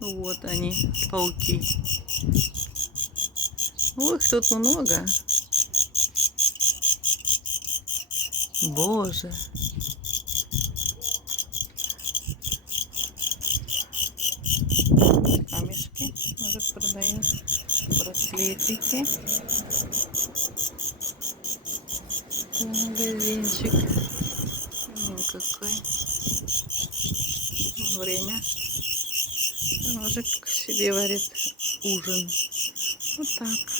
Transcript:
Вот они, пауки. Ой, их тут много. Боже. Камешки может продают. Браслетики. Магазинчик. Какой. Время. Ножик себе варит ужин. Вот так.